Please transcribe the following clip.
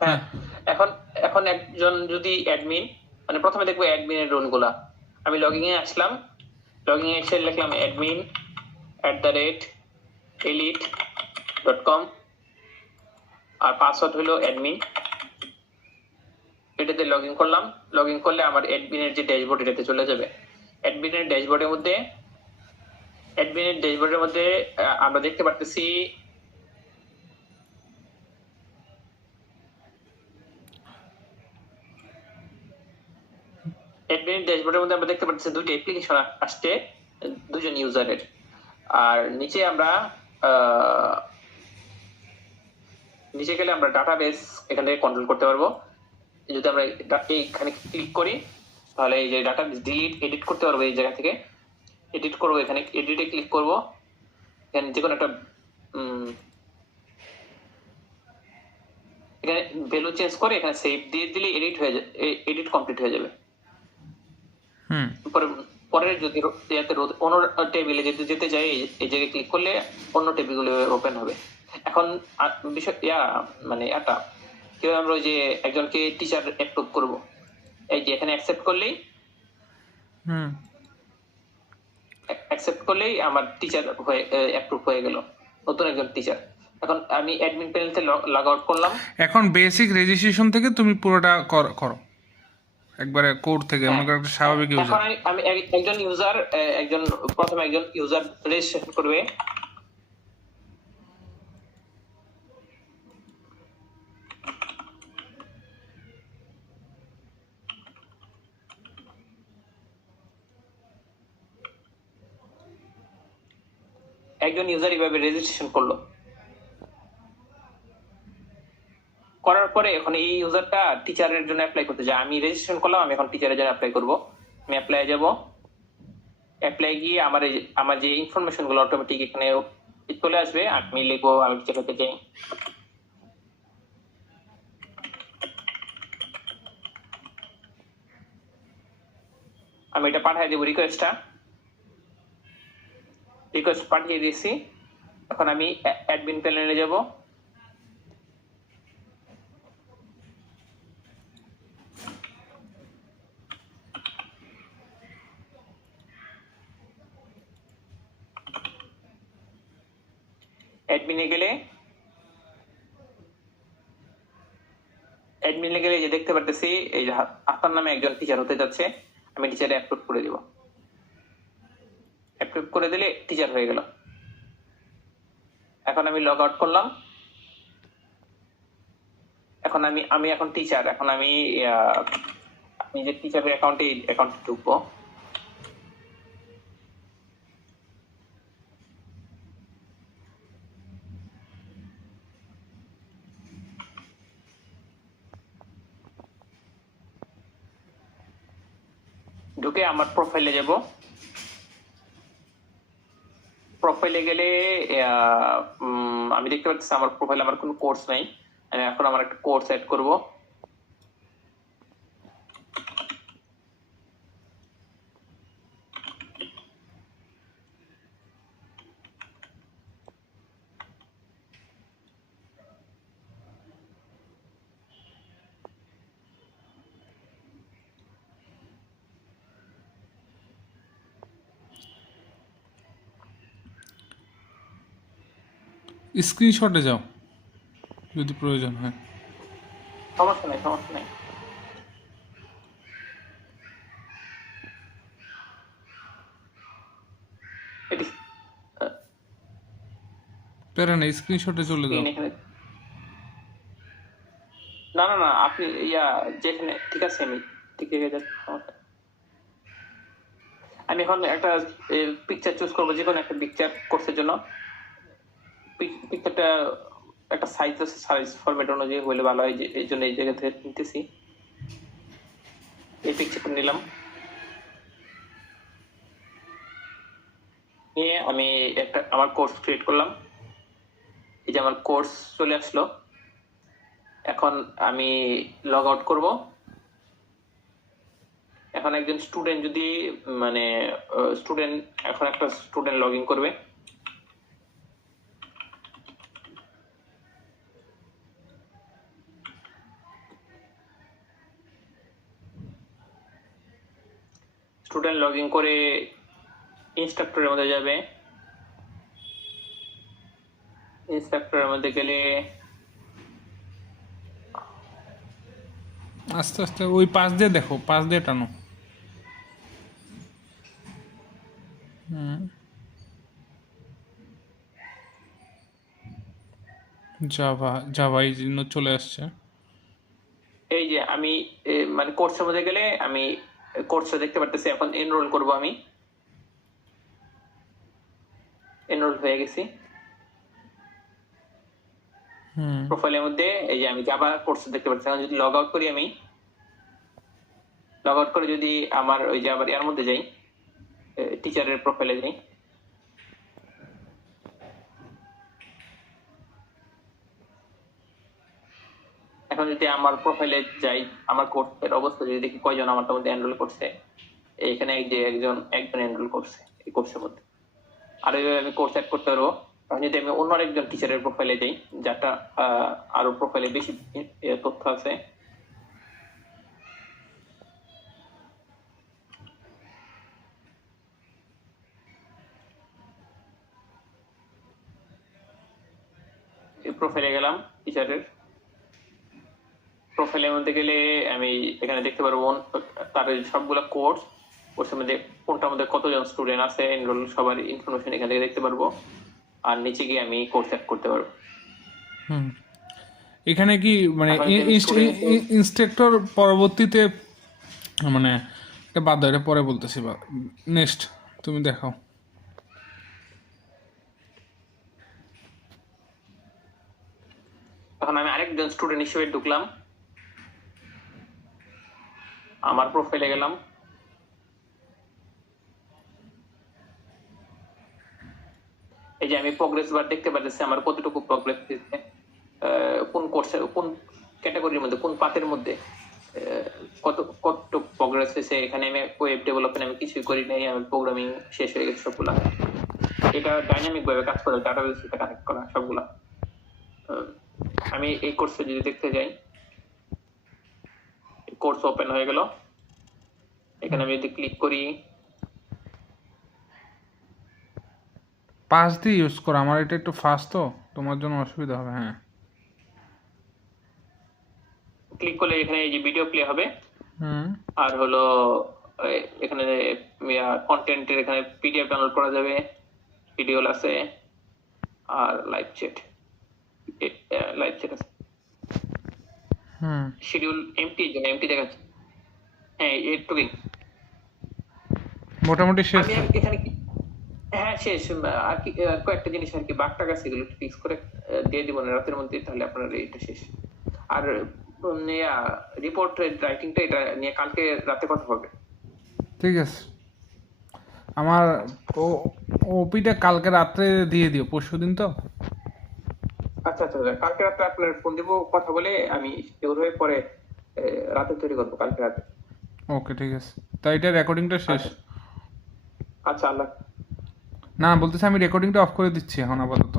হ্যাঁ, হ্যাঁ এখন এখন একজন যদি অ্যাডমিন, মানে প্রথমে দেখবো অ্যাডমিনের রোলগুলা। আমি লগইন এ আসলাম, লগইন এ এসে লিখলাম admin@elite.com আর পাসওয়ার্ড হলো অ্যাডমিন। এটাতে লগইন করলাম, লগইন করলে আমার অ্যাডমিনের যে ড্যাশবোর্ড এটাতে চলে যাবে। অ্যাডমিনের ড্যাশবোর্ডের মধ্যে আমরা দেখতে পারতেছি অ্যাডমিন ড্যাশবোর্ডের মধ্যে আমরা দেখতে পাচ্ছি দুইটা অ্যাপ্লিকেশন আসছে দুজন ইউজারের। আর নিচে আমরা নিচে গেলে আমরা ডাটাবেস এখান থেকে কন্ট্রোল করতে পারবো। যদি আমরা এখানে ক্লিক করি তাহলে এই যে ডাটা ডিলিট এডিট করতে পারবো। এই জায়গা থেকে এডিট করবো, এখানে এডিটে ক্লিক করবো, এখানে যে কোনো একটা এখানে ভ্যালু চেঞ্জ করে এখানে সেভ দিয়ে দিলে এডিট হয়ে যাবে, এডিট কমপ্লিট হয়ে যাবে। পরের যদি অন্য টেবিলে যেতে চাই এই জায়গায় ক্লিক করলে অন্য টেবিলগুলো ওপেন হবে। এখন বিষয় মানে এটা কেউ আমরা ওই যে একজনকে টিচার অ্যাপ্রুভ করব, এই যে এখানে অ্যাকসেপ্ট করলেই আমার টিচার হয়ে অ্যাপ্রুভ হয়ে গেল, নতুন একজন টিচার। এখন আমি অ্যাডমিন প্যানেলতে লগ আউট করলাম। এখন বেসিক রেজিস্ট্রেশন থেকে তুমি পুরোটা করো একবারে কোড থেকে, মনে করো একটা স্বাভাবিক ইউজার। এখন আমি প্রথমে একজন ইউজার রেজিস্ট্রেশন করবে। একজন ইউজার এইভাবে রেজিস্ট্রেশন করলো, করার পরে এখন এই ইউজারটা টিচারের জন্য অ্যাপ্লাই করতে যায়। আমি রেজিস্ট্রেশন করলাম, আমি এখন টিচারের জন্য অ্যাপ্লাই করব। আমি অ্যাপ্লাই যাব, অ্যাপ্লাই গিয়ে আমার যে ইনফরমেশন গুলো অটোমেটিক এখানে চলে আসবে। আমি লিখবো আমি টিচার হতে চাই। আমি এটা পাঠিয়ে দেবো, রিকোয়েস্ট পাঠিয়ে দিয়েছি। এখন আমি অ্যাডমিন প্যানেলে যাব, অ্যাডমিনে গেলে যে দেখতে পারতেছি এই যে আপনার নামে একজন টিচার হতে যাচ্ছে, আমি টিচারে অ্যাপ্রুভ করে দিব। অ্যাপ্রুভ করে দিলে টিচার হয়ে গেল। এখন আমি লগ আউট করলাম। এখন আমি এখন টিচার, এখন আমি যে টিচারের অ্যাকাউন্টে ঢুকবো। ঢুকে আমার প্রোফাইলে যাব। প্রোফাইলে গেলে আমি দেখতে পাচ্ছি আমার প্রোফাইলে আমার কোনো কোর্স নাই। আমি এখন আমার একটা কোর্স অ্যাড করব। স্ক্রিনশটে যাও যদি প্রয়োজন হয়। সমস্যা নেই। প্যারা না, স্ক্রিনশটে চলে যাও। না আপনি যেখানে ঠিক আছে, আমি ঠিক রেখে যাচ্ছি, সমস্যা। আমি এখন একটা পিকচার চুজ করবো, যে কোনো একটা পিকচার কোর্সের জন্য। পিকচারটা একটা সাইজ আছে, সাইজ ফরম্যাট অনুযায়ী হলে ভালো হয়, এই জন্য এই জায়গা থেকে নিতেছি। এই পিকচারটা নিলাম, নিয়ে আমি আমার কোর্স ক্রিয়েট করলাম। এই যে আমার কোর্স চলে আসলো। এখন আমি লগ আউট করব। এখন একজন স্টুডেন্ট যদি এখন একটা স্টুডেন্ট লগ ইন করবে। স্টুডেন্ট লগ ইন করে ইনস্ট্রাক্টরের মধ্যে যাবে। ইনস্ট্রাক্টরের মধ্যে গেলে আস্তে আস্তে ওই পাশ দিয়ে দেখো, পাশ দিয়ে টানো। জাভা, জাভা এই জন্য চলে আসছে। এই যে আমি মানে কোর্সের মধ্যে গেলে আমি কোর্সে দেখতে পারতেছি। এখন এনরোল করব, আমি এনরোল হয়ে গেছি। প্রোফাইলের মধ্যে এই যে আমি জাভা কোর্স দেখতে পাচ্ছি। এখন যদি লগ আউট করি, আমি লগ আউট করে যদি আমার ওই যে আবার এর মধ্যে যাই, টিচারের প্রোফাইলে যাই, এখন যদি আমার প্রোফাইলে যাই, আমার কোর্সের অবস্থা যদি দেখি কয়জন আমার মধ্যে এনরোল করছে, এইখানে এই যে একজন এনরোল করছে এই কোর্সের মধ্যে। আর এইভাবে আমি কোর্স অ্যাড করতে পারবো। তখন যদি আমি অন্য একজন টিচারের প্রোফাইলে যাই, যাটা আরো প্রোফাইলে বেশি তথ্য আছে, প্রোফাইলে গেলাম, টিচারের প্রোফাইলের মধ্যে গেলে আমি এখানে দেখতে পারবো তার সবগুলো কোর্সের মধ্যে কোনটার মধ্যে কতজন স্টুডেন্ট আছে, এনরোল সবার ইনফরমেশন এখান থেকে দেখতে পারবো। আর নিচে গিয়ে আমি কোর্স অ্যাড করতে পারবো। এখানে কি মানে ইনস্ট্রাক্টর পরবর্তীতে মানে এটা বাদ দাও, এটা পরে বলতেছি, নেক্সট তুমি দেখাও। তখন আমি আরেকজন স্টুডেন্ট হিসেবে ঢুকলাম, আমার প্রোফাইলে গেলাম, এই যে আমি প্রোগ্রেস বার দেখতে পাচ্ছি আমার কতটুকু প্রোগ্রেস হয়েছে, কোন কোর্সে কোন ক্যাটাগরির মধ্যে কোন পাতের মধ্যে কতটুকু প্রোগ্রেস হয়েছে। এখানে আমি ওয়েব ডেভেলপমেন্ট আমি কিছুই করি নাই, আমি প্রোগ্রামিং শেষ হয়ে গেছে সবগুলা। এটা ডাইনামিক ভাবে কাজ করে, ডাটাবেসের সাথে কানেক্ট করা সবগুলা। আমি এই কোর্সে যদি দেখতে যাই, কোর্স ওপেন হয়ে গেল। এখানে আমি যদি ক্লিক করি, পাস দিয়ে ইউজ করো, আমার এটা একটু ফাস্ট তো তোমার জন্য অসুবিধা হবে। হ্যাঁ, ক্লিক করলে এখানে এই যে ভিডিও প্লে হবে। আর হলো এখানে কন্টেন্টের এখানে পিডিএফ ডাউনলোড করা যাবে, ভিডিও আছে, আর লাইভ চ্যাট আছে। শিডিউল এমটি দেখাচ্ছে। হ্যাঁ, এইটুকুই মোটামুটি শেষ। আমি এখানে হ্যাঁ শেষ। আর কি কয়েকটা জিনিস আর কি বাগটা গেছে, এগুলো ফিক্স করে দিয়ে দিব না রাতের মধ্যে, তাহলে আপনার এটা শেষ। আর রিপোর্ট রাইটিংটা এটা নিয়ে কালকে রাতে কথা হবে। ঠিক আছে, আমার ওপিটা কালকে রাত্রে দিয়ে দিও, পরশুদিন তো। আচ্ছা আচ্ছা, কালকে রাতে আপনার ফোন দিব, কথা বলে আমি শিওর হয়ে পরে রাতে তৈরি করবো কালকে রাতে। ওকে, ঠিক আছে। তাই এটা রেকর্ডিংটা শেষ। আচ্ছা, আল্লাহ। না, বলতেছি আমি রেকর্ডিংটা অফ করে দিচ্ছি এখন আপাতত।